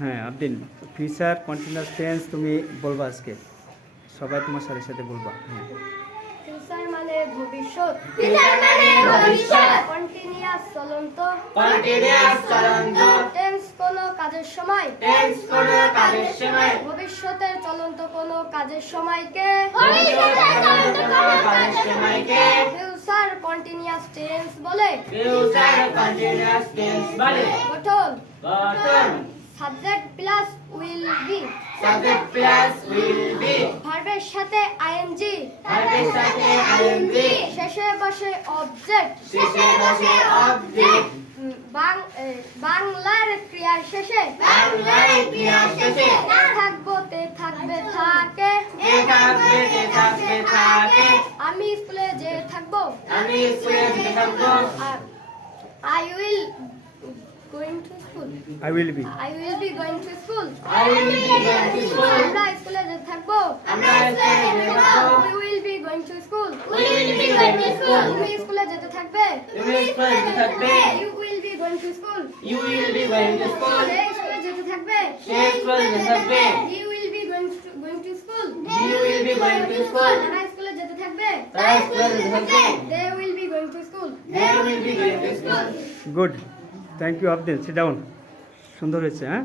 হ্যাঁ আবদিন, future continuous tense তুমি বলবা আজকে, সবাই তোমার সাথে সাথে বলবা। হ্যাঁ, ফিউচার মানে ভবিষ্যৎ। কন্টিনিউয়াস চলন্ত। টেন্স কোনো কাজের সময়। ভবিষ্যতের চলন্ত কোনো কাজের সময়কে ফিউচার কন্টিনিউয়াস টেন্স বলে। গঠন সাবজেক্ট প্লাস উইল বি। ভার্বের সাথে আইএনজি। শেষে বসে অবজেক্ট। বাংলার ক্রিয়ার শেষে থাকবো তে থাকবে থাকে। আমি স্কুলে যে থাকবো। I will going to school. I will be. I will be going to school. আমরা স্কুলে যে থাকবো। We will be going to school. তুমি স্কুলে যেতে থাকবে। You will be going to school. সে স্কুলে যেতে থাকবে। He will be going to school. তারা স্কুলে যেতে থাকবে। They will be going to school. Good, thank you Abdin, sit down. সুন্দর হয়েছে। হ্যাঁ।